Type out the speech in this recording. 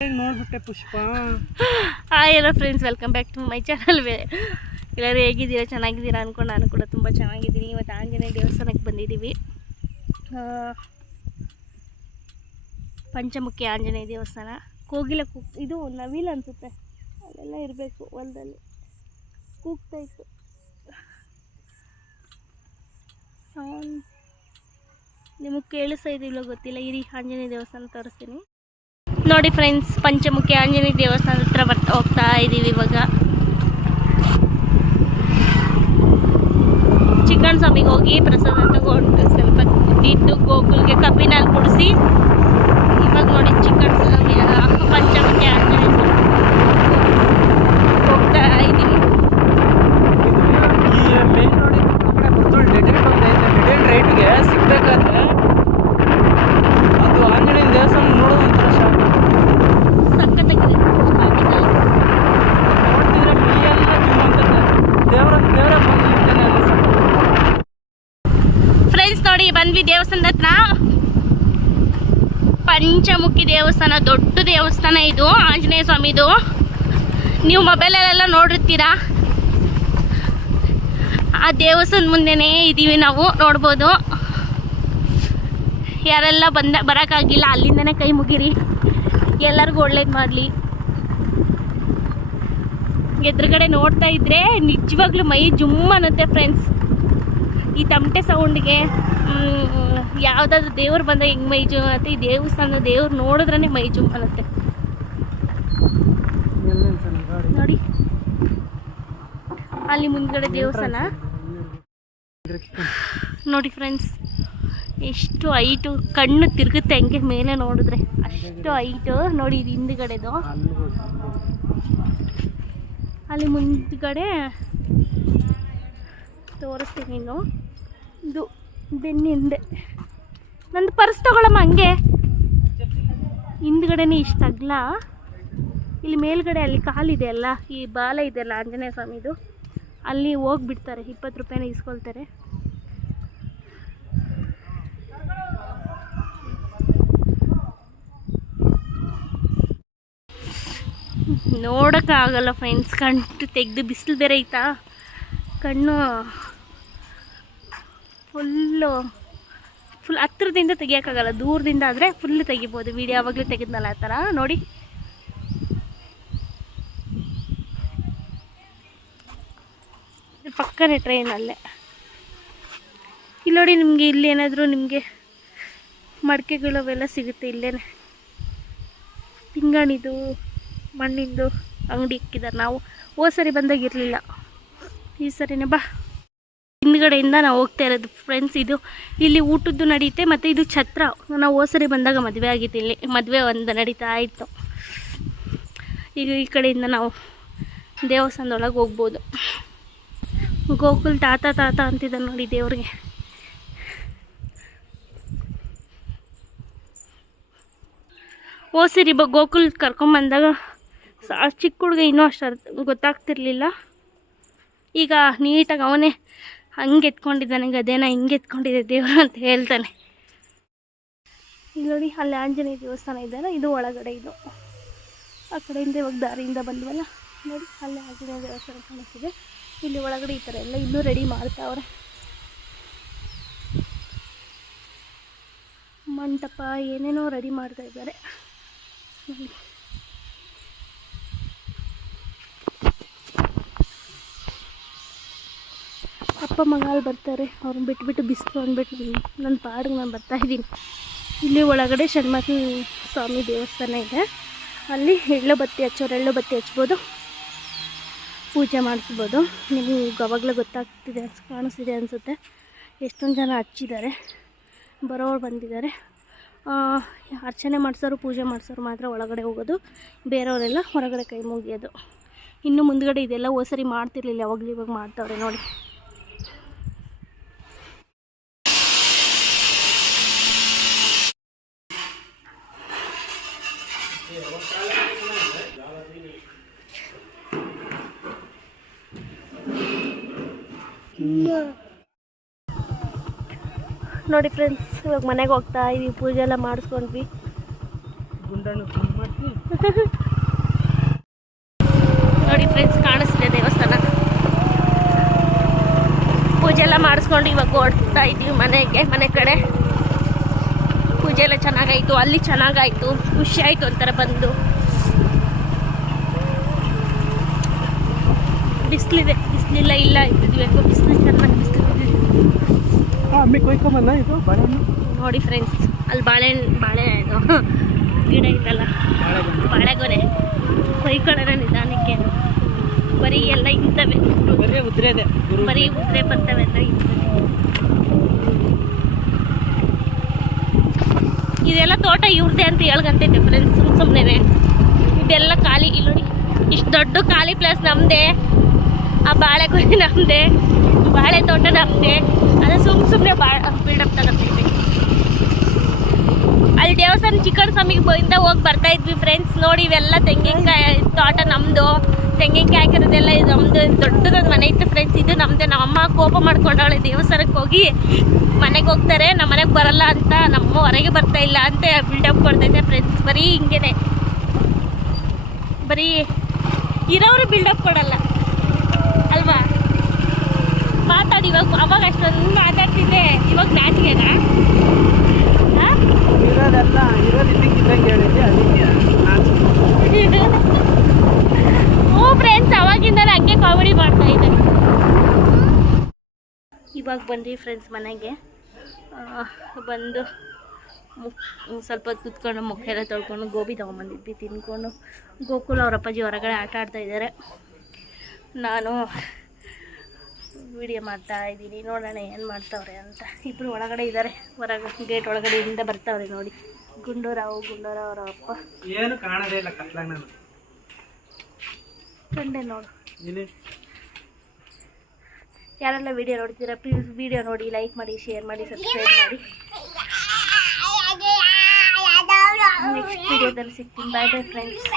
ನೋಡ್ಬಿಟ್ಟೆ Pushpa. Hi ಎಲ್ಲ friends, welcome back to my channel. ಎಲ್ಲರೂ ಹೇಗಿದ್ದೀರಾ? ಚೆನ್ನಾಗಿದ್ದೀರಾ ಅಂದ್ಕೊಂಡು ನಾನು ಕೂಡ ತುಂಬ ಚೆನ್ನಾಗಿದ್ದೀನಿ. ಇವತ್ತು ಆಂಜನೇಯ ದೇವಸ್ಥಾನಕ್ಕೆ ಬಂದಿದ್ದೀವಿ. ಪಂಚಮುಖಿ ಆಂಜನೇಯ ದೇವಸ್ಥಾನ. ಕೋಗಿಲ ಇದು ನವಿಲು ಅನಿಸುತ್ತೆ, ಅಲ್ಲೆಲ್ಲ ಇರಬೇಕು ಹೊಲದಲ್ಲಿ. ಕೂಗ್ತಾ ಇತ್ತು ಸೌಂಡ್, ನಿಮಗೆ ಕೇಳಿಸ್ತಾ ಇದೆಯಲ್ಲ ಗೊತ್ತಿಲ್ಲ. ಇರಿ ಆಂಜನೇಯ ದೇವಸ್ಥಾನ ತೋರಿಸ್ತೀನಿ ನೋಡಿ ಫ್ರೆಂಡ್ಸ್. ಪಂಚಮುಖಿ ಆಂಜನೇಯ ದೇವಸ್ಥಾನದ ಹತ್ರ ಹೋಗ್ತಾ ಇದ್ದೀವಿ ಇವಾಗ. ಚಿಕ್ಕಣ್ಣ ಸ್ವಾಮಿಗೆ ಹೋಗಿ ಪ್ರಸಾದ ತಗೊಂಡು ಸ್ವಲ್ಪ ಇದ್ದು ಗೋಕುಲ್ಗೆ ಕಬ್ಬಿನಲ್ಲಿ ಕುಡಿಸಿ ಇವಾಗ ನೋಡಿ ಚಿಕ್ಕಣ್ಣ ಸ್ವಾಮಿ ಪಂಚಮುಖಿ ಆಂಜನೇಯ ಹೋಗ್ತಾ ಇದ್ದೀವಿ. ರೈಟ್ಗೆ ಸಿಗ್ಬೇಕಾದ್ರೆ ಅದು ಆಂಜನೇಯ ದೇವಸ್ಥಾನ ನೋಡೋದು ಒಂಥರ ಶಾಕ್. ಸಖತ್ತಾಗಿದೆ ನೋಡ್ತಿದ್ರೆ ಮೈಯೆಲ್ಲ ಜುಮ್ಮಂತದೆ. ದೇವರ ಫ್ರೆಂಡ್ಸ್ ನೋಡಿ ಬಂದ್ವಿ ದೇವಸ್ಥಾನದ ಹತ್ರ. ಪಂಚಮುಖಿ ದೇವಸ್ಥಾನ, ದೊಡ್ಡ ದೇವಸ್ಥಾನ ಇದು ಆಂಜನೇಯ ಸ್ವಾಮಿದು. ನೀವು ಮೊಬೈಲಲ್ಲೆಲ್ಲ ನೋಡಿರ್ತೀರಾ. ಆ ದೇವಸ್ಥಾನದ ಮುಂದೆನೇ ಇದ್ದೀವಿ ನಾವು, ನೋಡ್ಬೋದು. ಯಾರೆಲ್ಲ ಬರೋಕ್ಕಾಗಿಲ್ಲ ಅಲ್ಲಿಂದನೇ ಕೈ ಮುಗಿರಿ, ಎಲ್ಲರಿಗೂ ಒಳ್ಳೇದು ಮಾಡಲಿ. ಎದುರುಗಡೆ ನೋಡ್ತಾ ಇದ್ರೆ ನಿಜವಾಗ್ಲೂ ಮೈ ಜುಮ್ ಅನ್ನುತ್ತೆ ಫ್ರೆಂಡ್ಸ್. ಈ ತಮಟೆ ಸೌಂಡ್ಗೆ ಯಾವುದಾದ್ರು ದೇವ್ರು ಬಂದಾಗ ಹೆಂಗೆ ಮೈ ಜುಮ್ ಅನ್ನುತ್ತೆ, ಈ ದೇವಸ್ಥಾನದ ದೇವ್ರು ನೋಡಿದ್ರೇ ಮೈ ಜುಮ್ ಅನ್ನುತ್ತೆ ನೋಡಿ. ಅಲ್ಲಿ ಮುಂದ್ಗಡೆ ದೇವಸ್ಥಾನ ನೋಡಿ ಫ್ರೆಂಡ್ಸ್. ಎಷ್ಟು ಹೈಟು, ಕಣ್ಣು ತಿರುಗುತ್ತೆ ಹಂಗೆ ಮೇಲೆ ನೋಡಿದ್ರೆ, ಅಷ್ಟು ಹೈಟು ನೋಡಿ. ಇದು ಹಿಂದ್ಗಡೆದು, ಅಲ್ಲಿ ಮುಂದ್ಗಡೆ ತೋರಿಸ್ತೀನಿ. ಇನ್ನು ಇದು ಬೆನ್ನಿ ಹಿಂದೆ. ನಂದು ಪರ್ಸ್ ತಗೊಳಮ್ಮ. ಹಂಗೆ ಹಿಂದ್ಗಡೆನೇ ಇಷ್ಟ ಅಗ್ಲ. ಇಲ್ಲಿ ಮೇಲ್ಗಡೆ ಅಲ್ಲಿ ಕಾಲಿದೆ ಅಲ್ಲ, ಈ ಬಾಲ ಇದೆಯಲ್ಲ ಆಂಜನೇಯ ಸ್ವಾಮಿದು, ಅಲ್ಲಿ ಹೋಗ್ಬಿಡ್ತಾರೆ. 20 ರೂಪಾಯಿನ ಇಸ್ಕೊಳ್ತಾರೆ. ನೋಡೋಕ್ಕಾಗಲ್ಲ ಫ್ರೆಂಡ್ಸ್, ಕಣ್ಣು ತೆಗೆದು. ಬಿಸಿಲು ಬೇರೆ ಐತಾ, ಕಣ್ಣು ಫುಲ್ ಹತ್ರದಿಂದ ತೆಗಿಯೋಕ್ಕಾಗಲ್ಲ. ದೂರದಿಂದ ಆದರೆ ಫುಲ್ ತೆಗಿಬೋದು. ವೀಡಿಯೋ ಯಾವಾಗಲೂ ತೆಗೆದ್ನಲ್ಲ ಆ ಥರ ನೋಡಿ. ಪಕ್ಕನೇ ಟ್ರೈನಲ್ಲೇ. ಇಲ್ಲಿ ನೋಡಿ, ನಿಮಗೆ ಇಲ್ಲಿ ಏನಾದರೂ ನಿಮಗೆ ಮಡಿಕೆಗಳು ಅವೆಲ್ಲ ಸಿಗುತ್ತೆ ಇಲ್ಲೇ. ಪಿಂಗಾಣಿದು ಮಣ್ಣಿಂದು ಅಂಗಡಿ ಇಕ್ಕಿದ್ದಾರೆ. ನಾವು ಹೋದ ಸರಿ ಬಂದಾಗ ಇರಲಿಲ್ಲ, ಈ ಸರಿನೇ ಬಾ. ಹಿಂದ್ಗಡೆಯಿಂದ ನಾವು ಹೋಗ್ತಾ ಇರೋದು ಫ್ರೆಂಡ್ಸ್. ಇದು ಇಲ್ಲಿ ಊಟದ್ದು ನಡೀತೆ, ಮತ್ತು ಇದು ಛತ್ರ. ನಾವು ಹೋದ ಸರಿ ಬಂದಾಗ ಮದುವೆ ಆಗಿತ್ತು, ಇಲ್ಲಿ ಮದುವೆ ಒಂದು ನಡೀತಾ ಇತ್ತು. ಈಗ ಈ ಕಡೆಯಿಂದ ನಾವು ದೇವಸ್ಥಾನದೊಳಗೆ ಹೋಗ್ಬೋದು. ಗೋಕುಲ್ ತಾತ ಅಂತಿದ್ದ ನೋಡಿ ದೇವ್ರಿಗೆ. ಓಸಿರಿ ಗೋಕುಲ್ ಕರ್ಕೊಂಬಂದಾಗ ಚಿಕ್ಕ ಹುಡುಗ ಇನ್ನೂ ಅಷ್ಟು ಗೊತ್ತಾಗ್ತಿರ್ಲಿಲ್ಲ. ಈಗ ನೀಟಾಗಿ ಅವನೇ ಹಂಗೆ ಎತ್ಕೊಂಡಿದ್ದಾನೆ, ಗದೇನ ಹಿಂಗೆ ಎತ್ಕೊಂಡಿದೆ ದೇವರು ಅಂತ ಹೇಳ್ತಾನೆ. ಇಲ್ಲಿ ನೋಡಿ, ಅಲ್ಲಿ ಆಂಜನೇಯ ದೇವಸ್ಥಾನ ಇದೆಯಲ್ಲ, ಇದು ಒಳಗಡೆ. ಇದು ಆ ಕಡೆಯಿಂದ ಇವಾಗ ದಾರಿಯಿಂದ ಬಂದ್ವಲ್ಲ ನೋಡಿ, ಅಲ್ಲಿ ಆಂಜನೇಯ ದೇವಸ್ಥಾನ ಕಾಣಿಸ್ತಿದೆ. ಇಲ್ಲಿ ಒಳಗಡೆ ಈ ಥರ ಎಲ್ಲ ಇನ್ನೂ ರೆಡಿ ಮಾಡ್ತಾವ್ರೆ. ಮಂಟಪ ಏನೇನೋ ರೆಡಿ ಮಾಡ್ತಾ ಇದ್ದಾರೆ. ಅಪ್ಪ ಮಗ ಅಲ್ಲಿ ಬರ್ತಾರೆ, ಅವ್ರನ್ನ ಬಿಟ್ಬಿಟ್ಟು ಬಿಸಿಲು ಅಂದ್ಬಿಟ್ಟು ನನ್ನ ಪಾಡಿಗೆ ನಾನು ಬರ್ತಾಯಿದ್ದೀನಿ. ಇಲ್ಲಿ ಒಳಗಡೆ ಷಣ್ಮುಖಿ ಸ್ವಾಮಿ ದೇವಸ್ಥಾನ ಇದೆ. ಅಲ್ಲಿ ಎಳ್ಳು ಬತ್ತಿ ಹಚ್ಬೋದು, ಪೂಜೆ ಮಾಡಿಸ್ಬೋದು. ನಿಮಗೆ ಅವಾಗಲೇ ಗೊತ್ತಾಗ್ತಿದೆ, ಕಾಣಿಸ್ತಿದೆ ಅನಿಸುತ್ತೆ. ಎಷ್ಟೊಂದು ಜನ ಹಚ್ಚಿದ್ದಾರೆ, ಬರೋರು ಬಂದಿದ್ದಾರೆ. ಅರ್ಚನೆ ಮಾಡಿಸೋರು, ಪೂಜೆ ಮಾಡಿಸೋರು ಮಾತ್ರ ಒಳಗಡೆ ಹೋಗೋದು, ಬೇರೆಯವರೆಲ್ಲ ಹೊರಗಡೆ ಕೈ ಮುಗಿಯೋದು. ಇನ್ನು ಮುಂದ್ಗಡೆ ಇದೆಲ್ಲ ಹೋಸರಿ ಮಾಡ್ತಿರ್ಲಿಲ್ಲ, ಯಾವಾಗಲೂ ಇವಾಗ ಮಾಡ್ತಾವ್ರೆ ನೋಡಿ. ನೋಡಿ ಫ್ರೆಂಡ್ಸ್, ಇವಾಗ ಮನೆಗೆ ಹೋಗ್ತಾ ಇದ್ದೀವಿ. ಪೂಜೆ ಎಲ್ಲ ಮಾಡಿಸ್ಕೊಂಡ್ವಿ. ಗುಂಡಣ್ಣು ಗುಂಡು ಮಾಡ್ತೀನಿ. ನೋಡಿ ಫ್ರೆಂಡ್ಸ್, ಕಾಣಿಸ್ತಿದೆ ದೇವಸ್ಥಾನ. ಪೂಜೆ ಎಲ್ಲ ಮಾಡಿಸ್ಕೊಂಡು ಇವಾಗ ಹೊರಡ್ತಾ ಇದ್ದೀವಿ ಮನೆ ಕಡೆ. ಪೂಜೆ ಎಲ್ಲ ಚೆನ್ನಾಗಾಯಿತು, ಅಲ್ಲಿ ಚೆನ್ನಾಗಾಯಿತು, ಖುಷಿ ಆಯಿತು ಒಂಥರ ಬಂದು. ಬಿಸಿಲಿದೆ, ಬಿಸಿಲಿಲ್ಲ ಇಲ್ಲ ಇದ್ದಿದ್ಬೇಕು, ಬಿಸಿಲು ಚೆನ್ನಾಗಿ ಬಿಸಿಲಿದೆ. ಅಮ್ಮಿ ಕೊಯ್ಕೊಂಬಂದ ಇದು ಬಾಳೆಹಣ್ಣು. ನೋಡಿ ಫ್ರೆಂಡ್ಸ್, ಅಲ್ಲಿ ಬಾಳೆ ಇದು ಗಿಡ ಇತ್ತಲ್ಲ, ಬಾಳೆಗೊನೆ ಕೊಯ್ಕೊಳ್ಳೋಣ ನಿಧಾನಕ್ಕೆ. ಬರೀ ಎಲ್ಲ ಇಂಥವೆ, ಬರೀ ಉದ್ರೆ ಇದೆ, ಬರೀ ಉದ್ರೆ ಬರ್ತವೆ ಎಲ್ಲ ಇಂಥವೆ. ಇದೆಲ್ಲ ತೋಟ ಇವ್ರದ್ದೇ ಅಂತ ಹೇಳ್ಕಂತೈತೆ ಫ್ರೆಂಡ್ಸ್, ಸುಮ್ಮನೆ ಇದೆಲ್ಲ ಖಾಲಿ. ಇಲ್ಲಿ ನೋಡಿ, ಇಷ್ಟು ದೊಡ್ಡ ಖಾಲಿ ಪ್ಲೇಸ್ ನಮ್ಮದೇ, ಆ ಬಾಳೆಗೊನೆ ನಮ್ಮದೇ, ಬಾಳೆ ತೋಟ ನಮ್ಮದೇ. ಅದು ಸುಮ್ಮನೆ ಬಿಲ್ಡಪ್ ತಗೊತೈತೆ. ಅಲ್ಲಿ ದೇವಸ್ಥಾನ ಚಿಕ್ಕಣ್ಣ ಸ್ವಾಮಿಗೆ ಹೋಗಿ ಬರ್ತಾ ಇದ್ವಿ ಫ್ರೆಂಡ್ಸ್. ನೋಡಿ ಇವೆಲ್ಲ ತೆಂಗಿನಕಾಯಿ ತೋಟ ನಮ್ಮದು, ತೆಂಗಿನಕಾಯಿ ಹಾಕಿರೋದೆಲ್ಲ ಇದು ನಮ್ಮದು. ದೊಡ್ಡದೊಂದು ಮನೆ ಇತ್ತು ಫ್ರೆಂಡ್ಸ್, ಇದು ನಮ್ಮದೇ. ನಮ್ಮಮ್ಮ ಕೋಪ ಮಾಡ್ಕೊಂಡವಳೆ, ದೇವಸ್ಥಾನಕ್ಕೆ ಹೋಗಿ ಮನೆಗೆ ಹೋಗ್ತಾರೆ, ನಮ್ಮ ಮನೆಗೆ ಬರಲ್ಲ ಅಂತ, ನಮ್ಮ ಹೊರಗೆ ಬರ್ತಾ ಇಲ್ಲ ಅಂತ ಬಿಲ್ಡಪ್ ಕೊಡ್ತೈತೆ ಫ್ರೆಂಡ್ಸ್. ಬರೀ ಹಿಂಗೇನೆ, ಬರೀ ಇರೋರು ಬಿಲ್ಡಪ್ ಕೊಡಲ್ಲ ಅಲ್ವಾ. ಮಾತಾಡಿ ಇವಾಗ, ಅವಾಗ ಅಷ್ಟೊಂದು ಮಾತಾಡ್ತಿದ್ದೆ, ಇವಾಗ ನಾಚಿಕೆನಾ? ಇರೋದೆಲ್ಲ ಇರೋದು ಇದ್ದಕ್ಕಿದ್ದಂಗೆ ಹೇಳಿದ್ದೆ, ಅದಕ್ಕೆ ಹ್ಞೂ ಫ್ರೆಂಡ್ಸ್, ಅವಾಗಿಂದಲೇ ಹಂಗೆ ಕಾಮಿಡಿ ಮಾಡ್ತಾ ಇದ್ದೆ. ಇವಾಗ ಬಂದ್ರಿ ಫ್ರೆಂಡ್ಸ್ ಮನೆಗೆ. ಬಂದು ಸ್ವಲ್ಪ ಹೊತ್ತು ಕುತ್ಕೊಂಡು ಮುಖ ಎಲ್ಲ ತೊಳ್ಕೊಂಡು ಗೋಬಿ ತೊಗೊಂಬಂದಿದ್ವಿ, ತಿನ್ಕೊಂಡು. ಗೋಕುಲ್ ಅವ್ರ ಅಪ್ಪಾಜಿ ಹೊರಗಡೆ ಆಟ ಆಡ್ತಾ ಇದ್ದಾರೆ, ನಾನು ವಿಡಿಯೋ ಮಾಡ್ತಾ ಇದ್ದೀನಿ. ನೋಡೋಣ ಏನು ಮಾಡ್ತಾವ್ರೆ ಅಂತ. ಇಬ್ಬರು ಒಳಗಡೆ ಇದ್ದಾರೆ, ಹೊರಗೆ ಗೇಟ್ ಒಳಗಡೆಯಿಂದ ಬರ್ತಾವ್ರೆ. ನೋಡಿ, ಗುಂಡೂರಾವ್ ಅವರ ಅಪ್ಪ. ಏನು ಕಾಣೋದೇ ಇಲ್ಲ ಕತ್ಲಾಗ. ನಾನು ಕಂಡೆ ನೋಡು. ಯಾರೆಲ್ಲ ವಿಡಿಯೋ ನೋಡ್ತೀರಾ ಪ್ಲೀಸ್ ವಿಡಿಯೋ ನೋಡಿ, ಲೈಕ್ ಮಾಡಿ, ಶೇರ್ ಮಾಡಿ, ಸಬ್ಸ್ಕ್ರೈಬ್ ಮಾಡಿ. ನೆಕ್ಸ್ಟ್ ವಿಡಿಯೋದಲ್ಲಿ ಸಿಗ್ತೀನಿ. ಬಾಯ್ ಬಾಯ್ ಫ್ರೆಂಡ್ಸ್.